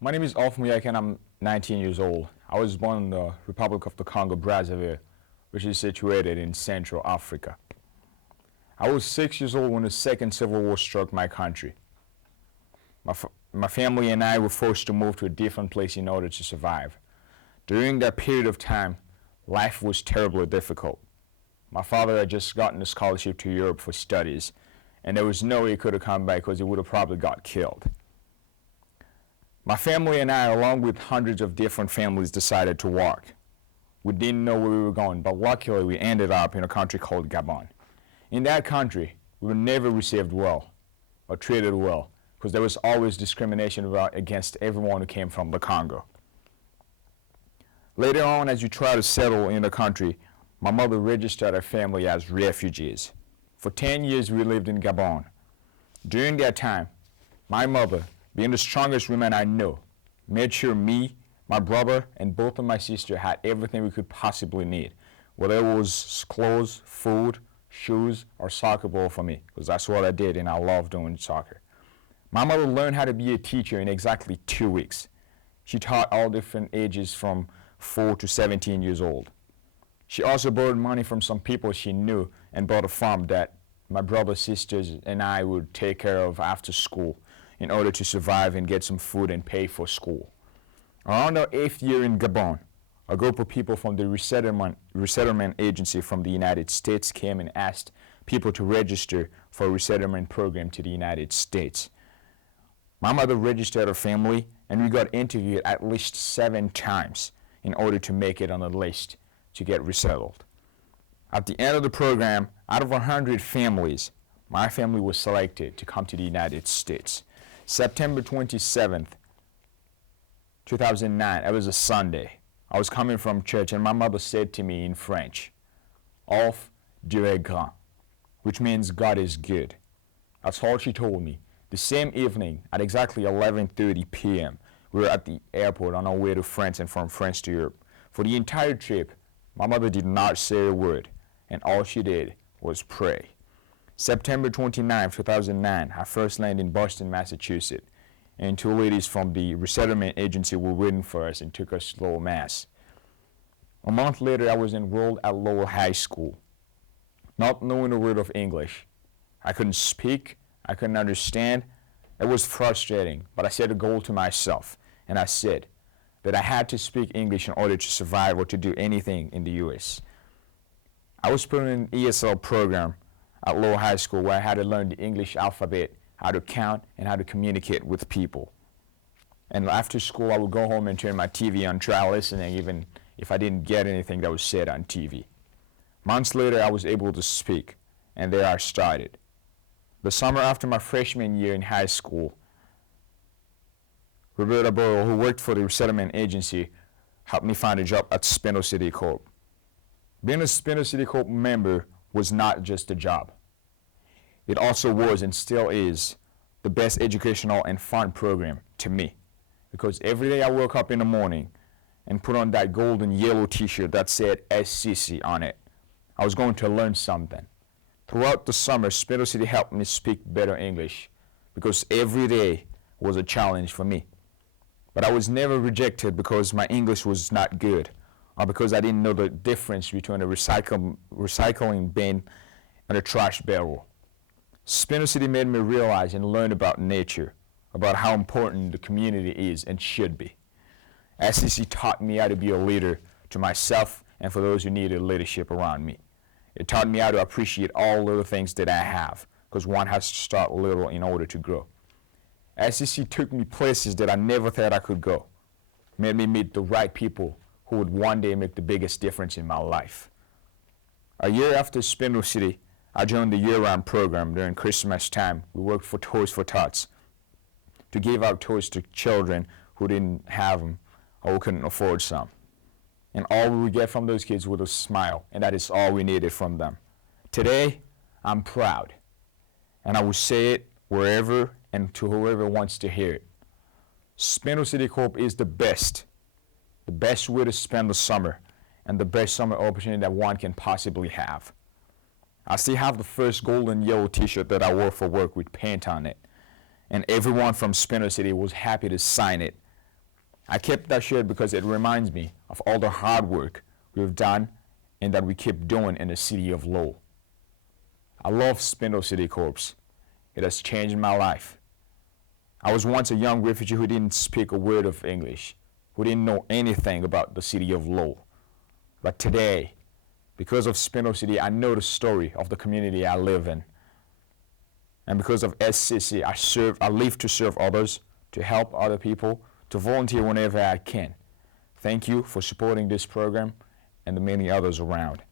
My name is Olf Mouyaka and I'm 19 years old. I was born in the Republic of the Congo, Brazzaville, which is situated in Central Africa. I was 6 years old when the Second Civil War struck my country. My family and I were forced to move to a different place in order to survive. During that period of time, life was terribly difficult. My father had just gotten a scholarship to Europe for studies, and there was no way he could have come back because he would have probably got killed. My family and I, along with hundreds of different families, decided to walk. We didn't know where we were going, but luckily we ended up in a country called Gabon. In that country, we were never received well or treated well because there was always discrimination against everyone who came from the Congo. Later on, as we tried to settle in the country, my mother registered our family as refugees. For 10 years, we lived in Gabon. During that time, my mother, being the strongest woman I know, made sure me, my brother, and both of my sisters had everything we could possibly need, whether it was clothes, food, shoes, or soccer ball for me, because that's what I did and I love doing soccer. My mother learned how to be a teacher in exactly 2 weeks. She taught all different ages from 4 to 17 years old. She also borrowed money from some people she knew and bought a farm that my brother, sisters, and I would take care of after school in order to survive and get some food and pay for school. Around our 8th year in Gabon, a group of people from the resettlement agency from the United States came and asked people to register for a resettlement program to the United States. My mother registered her family, and we got interviewed at least 7 times in order to make it on the list to get resettled. At the end of the program, out of 100 families, my family was selected to come to the United States. September 27th, 2009, it was a Sunday. I was coming from church and my mother said to me in French, "Olf, Dieu est grand," which means God is good. That's all she told me. The same evening, at exactly 11:30 p.m., we were at the airport on our way to France and from France to Europe. For the entire trip, my mother did not say a word, and all she did was pray. September 29, 2009, I first landed in Boston, Massachusetts, and 2 ladies from the resettlement agency were waiting for us and took us to Lowell, Mass. A month later, I was enrolled at Lowell High School, not knowing a word of English. I couldn't speak, I couldn't understand. It was frustrating, but I set a goal to myself, and I said that I had to speak English in order to survive or to do anything in the U.S. I was put in an ESL program at Lowell High School where I had to learn the English alphabet, how to count, and how to communicate with people. And after school, I would go home and turn my TV on, try listening, even if I didn't get anything that was said on TV. Months later, I was able to speak, and there I started. The summer after my freshman year in high school, Roberta Burrow, who worked for the resettlement agency, helped me find a job at Spindle City Corp. Being a Spindle City Corp member was not just a job. It also was and still is the best educational and fun program to me, because every day I woke up in the morning and put on that golden yellow t-shirt that said SCC on it. I was going to learn something. Throughout the summer, Spindle City helped me speak better English because every day was a challenge for me. But I was never rejected because my English was not good or because I didn't know the difference between a recycling bin and a trash barrel. Spindle City made me realize and learn about nature, about how important the community is and should be. SCC taught me how to be a leader to myself and for those who needed leadership around me. It taught me how to appreciate all little things that I have, because one has to start little in order to grow. SCC took me places that I never thought I could go, made me meet the right people who would one day make the biggest difference in my life. A year after Spindle City, I joined the year-round program. During Christmas time, we worked for Toys for Tots to give out toys to children who didn't have them or who couldn't afford some. And all we would get from those kids was a smile, and that is all we needed from them. Today, I'm proud, and I will say it wherever and to whoever wants to hear it. Spindle City Corp is the best way to spend the summer, and the best summer opportunity that one can possibly have. I still have the first golden yellow t-shirt that I wore for work with paint on it, and everyone from Spindle City was happy to sign it I kept that shirt because it reminds me of all the hard work we've done and that we keep doing in the city of Lowell. I love Spindle City Corps. It has changed my life. I was once a young refugee who didn't speak a word of English, who didn't know anything about the city of Lowell. But today, because of Spindle City, I know the story of the community I live in. And because of SCC, I live to serve others, to help other people, to volunteer whenever I can. Thank you for supporting this program and the many others around.